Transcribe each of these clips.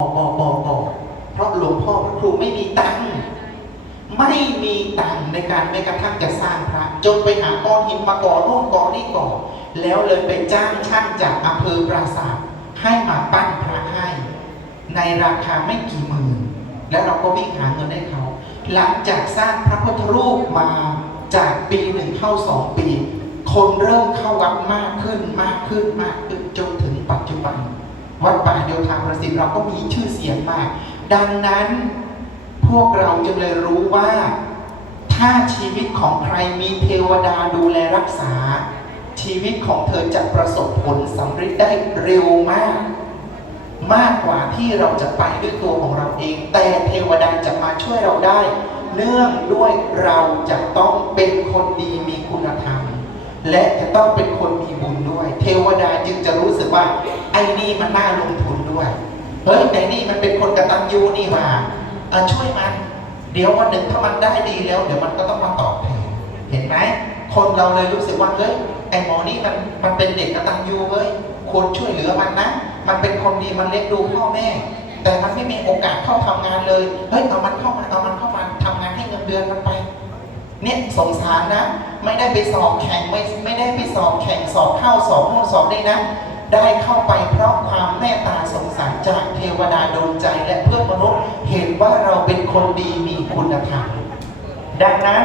บอกบอกบอกบอกเพราะหลวงพ่อพระครูไม่มีตังค์ไม่มีตังค์ในการแม้กระทั่งจะสร้างพระจนไปหาก้อนหินมาก่อโน่นก่อนี่ก่อแล้วเลยไปจ้างช่างจากอำเภอปราสาทให้มาปั้นพระให้ในราคาไม่กี่หมื่น แล้วเราก็วิ่งหาเงินให้เขา หลังจากสร้างพระพุทธรูปมาจากปีหนึ่งเข้าสองปี คนเริ่มเข้าวัดมากขึ้นมากขึ้นมากขึ้นจนถึงปัจจุบัน วัดป่าโยธาประสิทธิ์เราก็มีชื่อเสียงมาก ดังนั้นพวกเราจึงเลยรู้ว่า ถ้าชีวิตของใครมีเทวดาดูแลรักษา ชีวิตของเธอจะประสบผลสำเร็จได้เร็วมาก มากกว่าที่เราจะไปด้วยตัวของเราเอง แต่เทวดาจะมาช่วยเราได้ เนื่องด้วยเราจะต้องเป็นคนดีมีคุณธรรม และจะต้องเป็นคนมีบุญด้วย เทวดาจึงจะรู้สึกว่า ไอ้นี่มันน่าลงทุนด้วย เฮ้ยแต่นี่มันเป็นคนกระตัญญูนี่หว่าช่วยมัน เดี๋ยววันหนึ่งถ้ามันได้ดีแล้ว เดี๋ยวมันก็ต้องมาตอบแทนเห็นไหมคนเราเลยรู้สึกว่าเฮ้ยไอ้หมอนี่มันมันเป็นเด็กกระตัญญูเฮ้ยควรช่วยเหลือมันนะมันเป็นคนดีมันเลี้ยงดูพ่อแม่ แต่มันไม่มีโอกาสเข้าทำงานเลยเฮ้ยเอามันเข้ามาเอามันเข้ามาทำงานให้เงินเดือนมันไป เนี่ยสงสารนะ ไม่ได้ไปสอบแข่งไม่ไม่ได้ไปสอบแข่งสอบเข้าสอบโน่นสอบนี่นะ ได้เข้าไปเพราะความเมตตาสงสารจากเทวดาโดนใจและเพื่อนมนุษย์เห็นว่าเราเป็นคนดีมีคุณธรรมดังนั้น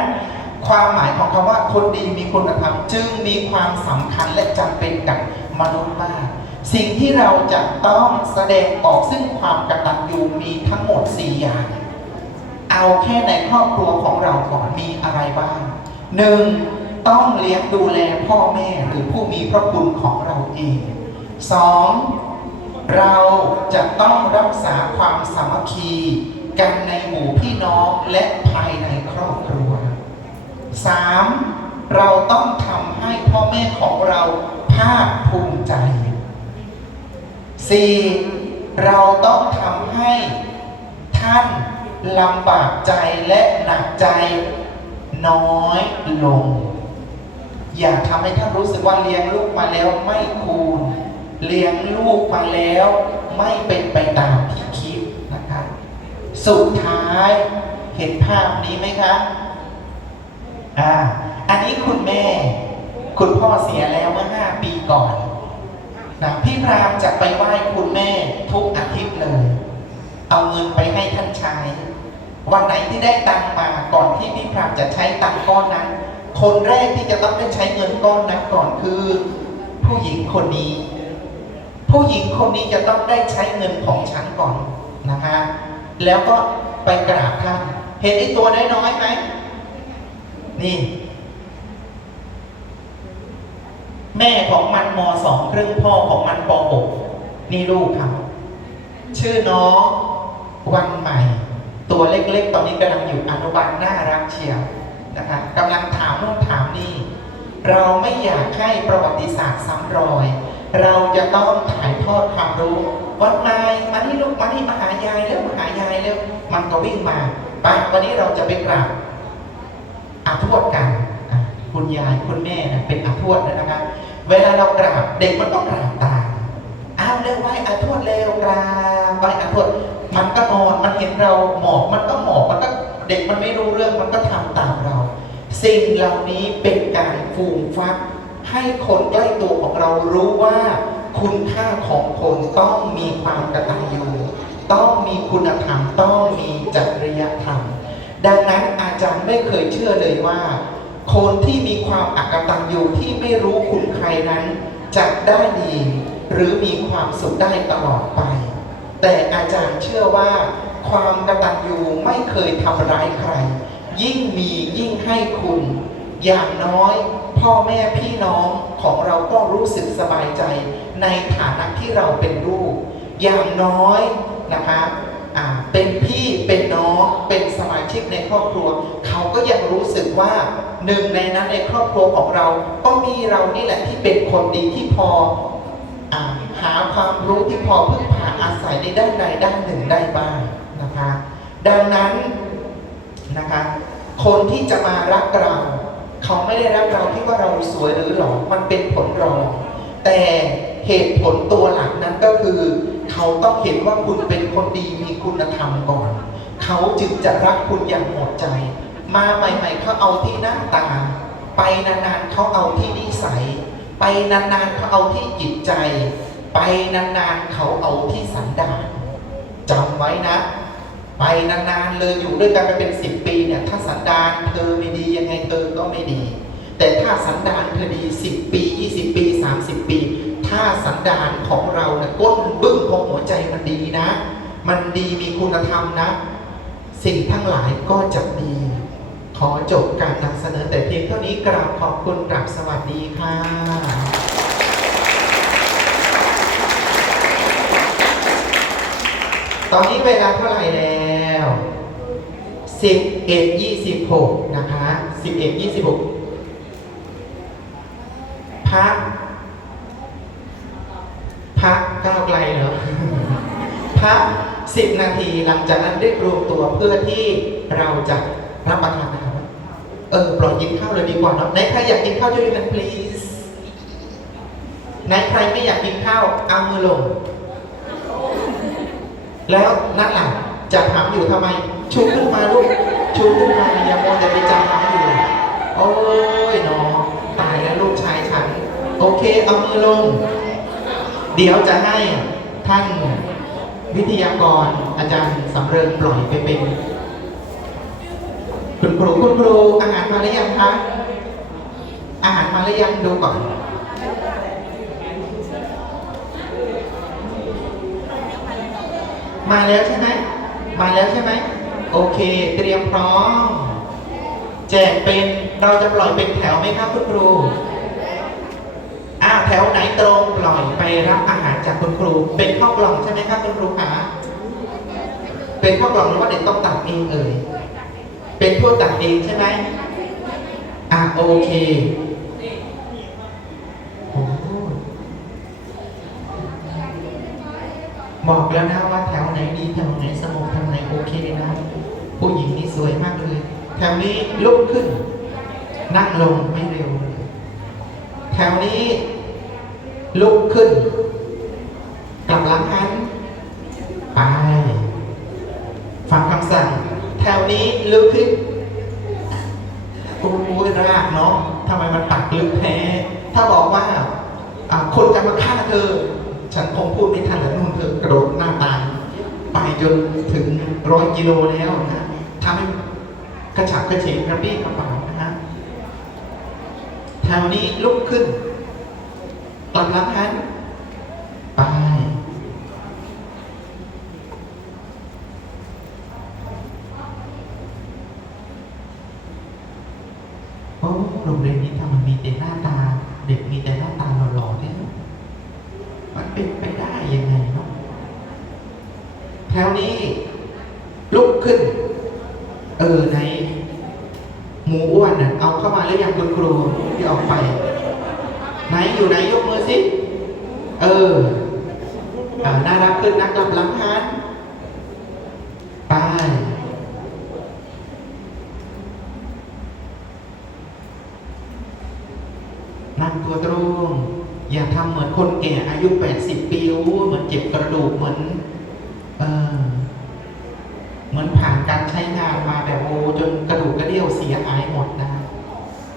ความหมายของคำว่าคนดีมีคุณธรรมจึงมีความสำคัญและจำเป็นกับมนุษย์มาก สิ่งที่เราจะต้องแสดงออกซึ่งความกตัญญูมีทั้งหมด 4 อย่าง เอาแค่ในครอบครัวของเราก่อนมีอะไรบ้าง หนึ่งต้องเลี้ยงดูแลพ่อแม่หรือผู้มีพระคุณของเราเองสองเราจะต้องรักษาความสามัคคีกันในหมู่พี่น้องและภายในครอบครัวสามเราต้องทำให้พ่อแม่ของเราภาคภูมิใจสี่เราต้องทำให้ท่านลำบากใจและหนักใจ น้อยลง อย่าทำให้ท่านรู้สึกว่าเลี้ยงลูกมาแล้วไม่คูณ เลี้ยงลูกมาแล้วไม่เป็นไปตามที่คิดนะคะสุดท้ายเห็นภาพนี้ไหมคะอ่าอันนี้คุณแม่ คุณพ่อเสียแล้วเมื่อห้าปีก่อนนะพี่พรามจะไปไหว้คุณแม่ทุกอาทิตย์เลย เอาเงินไปให้ท่านใช้ วันไหนที่ได้ตังมาก่อนที่พี่พรามจะใช้ตังก้อนนั้น คนแรกที่จะต้องได้ใช้เงินก้อนนั้นก่อนคือ ผู้หญิงคนนี้ ผู้หญิงคนนี้จะต้องได้ใช้เงินของฉันก่อนนะคะแล้วก็ไปกราบท่านเห็นไอ้ตัวน้อยๆไหมนี่ แม่ของมันมสองครึ่งพ่อของมันปหกนี่ลูกเขาชื่อน้องวันใหม่ ตัวเล็กๆ ตอนนี้กำลังอยู่อนุบาลน่ารักเชียวนะคะกำลังถามโน่นถามนี่ เราไม่อยากให้ประวัติศาสตร์ซ้ำรอย เราจะต้องถ่ายทอดความรู้ วันนายมานี่ลูกมานี่มหายายเร็วมหายายเร็วมันก็วิ่งมาไปวันนี้เราจะไปกราบอาทวดกันคุณยายคุณแม่นะเป็นอาทวดนะครับเวลาเรากราบเด็กมันก็กราบตามอ้าวเร็วไหวอาทวดเร็วกราบไหวอาทวด มันก็นอนมันเห็นเราหมอบมันก็หมอบมันก็เด็กมันไม่รู้เรื่องมันก็ทำตามเรา สิ่งเหล่านี้เป็นการฟูมฟัก ให้คนใกล้ตัวของเรารู้ว่า คุณค่าของคนต้องมีความกตัญญูต้องมีคุณธรรมต้องมีจริยธรรม ดังนั้นอาจารย์ไม่เคยเชื่อเลยว่า คนที่มีความอักตันยูที่ไม่รู้คุณใครนั้นจะได้ดี หรือมีความสุขได้ตลอดไป แต่อาจารย์เชื่อว่าความกตัญญูไม่เคยทำร้ายใคร ยิ่งมียิ่งให้คุณ อย่างน้อย พ่อแม่พี่น้องของเราก็รู้สึกสบายใจ ในฐานะที่เราเป็นลูก อย่างน้อยนะคะเป็นพี่เป็นน้องเป็นสมาชิกในครอบครัว เขาก็ยังรู้สึกว่าหนึ่งในนั้นในครอบครัวของเรา ก็มีเรานี่แหละที่เป็นคนดีที่พออหาความรู้ที่พอพึ่งพาอา ศัยในด้านใดด้านหนึ่งได้บ้างนะคะ ดังนั้นนะคะ คนที่จะมารักเราเขาไม่ได้รักเราที่ว่าเราสวยหรือหล่อมันเป็นผลรอง แต่เหตุผลตัวหลักนั้นก็คือ เขาต้องเห็นว่าคุณเป็นคนดีมีคุณธรรมก่อน เขาจึงจะรักคุณอย่างหมดใจ มาใหม่ๆเขาเอาที่หน้าตา ไปนานๆเขาเอาที่นิสัย ไปนานๆเขาเอาที่จิตใจ ไปนานๆเขาเอาที่สันดานจำไว้นะ ไปนานๆเลยอยู่ด้วยกันไปเป็นสิบปีเนี่ยถ้าสันดานเธอไม่ดียังไงเธอก็ไม่ดี แต่ถ้าสันดานเธอดีสิบปียี่สิบปีสามสิบปี ถ้าสันดานของเราเนี่ยก้นบึ้งของหัวใจมันดีนะ มันดีมีคุณธรรมนะ สิ่งทั้งหลายก็จะดีขอจบการนำเสนอแต่เพียงเท่านี้กราบขอบคุณกราบสวัสดีค่ะ ตอนนี้เวลาเท่าไหร่แล้วสิบเอ็ดยี่สิบหกนะคะสิบเอ็ดยี่สิบหกพักพักก้าวไกลเหรอพักสิบนาทีหลังจากนั้นได้รวมตัวเพื่อที่เราจะรับประทานอาหารเออปล่อยกินข้าวเลยดีกว่าเนาะไหนใครอยากกินข้าวช่วยกัน please ไหนใครไม่อยากกินข้าวเอามือลง แล้วนั่นล่ะจะถามอยู่ทำไม ชูขึ้นมาลูกชูขึ้นมาอย่าโมวแต่ไปจับถามอยู่ โอ้ยน้องตายแล้วลูกชายฉัน โอเคเอามือลง เดี๋ยวจะให้ท่านวิทยากรอาจารย์สำเริงปล่อยไปเป็นคุณครูคุณครูอาหารมาหรือยังคะอาหารมาหรือยังดูก่อน มาแล้วใช่ไหม มาแล้วใช่ไหม โอเค เตรียมพร้อม แจกเป็น เราจะปล่อยเป็นแถวไหมครับคุณครูอ่าแถวไหนตรงปล่อยไปรับอาหารจากคุณครู เป็นข้าวกล่องใช่ไหมครับคุณครูคะเป็นข้าวกล่องหรือว่าเด็กต้องตักเองเอ่ย เป็นผู้ตักเองใช่ไหมอ่าโอเคโอ้โห บอกแล้วนะว่าแถวไหนดีแถวไหนสงบแถวไหนโอเคนะ ผู้หญิงนี่สวยมากเลย แถวนี้ลุกขึ้น นั่งลงไม่เร็ว แถวนี้ ลุกขึ้นกลับหลังหันไปฟังคำสั่ง แถวนี้ลุกขึ้นโอ้ยรากเนาะทำไมมันปักลึกแท้ถ้าบอกว่าอ่าคนจะมาฆ่าเธอ ฉันคงพูดไม่ทันแล้วนู่นเธอกระโดดหน้าตาย ไปจนถึงร้อยกิโลแล้วนะทำให้กระฉับกระเฉงกระปี้กระเป๋านะฮะแถวนี้ลุกขึ้นกลับหลังหันไปโอ้โรงเรียนนี้ทำไมมีแต่หน้าตา เด็กมีแต่หน้าตาหล่อๆเนี่ยมันเป็นไปได้ยังไงเนาะแถ วนี้ ลุกขึ้น เออในหมูอ้วนน่ะเอาเข้ามาแล้วยังคุณครูที่ออกไป ไหนอยู่ไหนยกมือสิเอออน่ารักขึ้นนักกลับหลังหันไปนั่งตัวตรง อย่าทำเหมือนคนแก่อายุ 80 ปีโอ้เหมือนเจ็บกระดูกเหมือน เออเหมือนผ่านการใช้งานมาแบบโอ้จนกระดูกกระเดี่ยวเสียหาย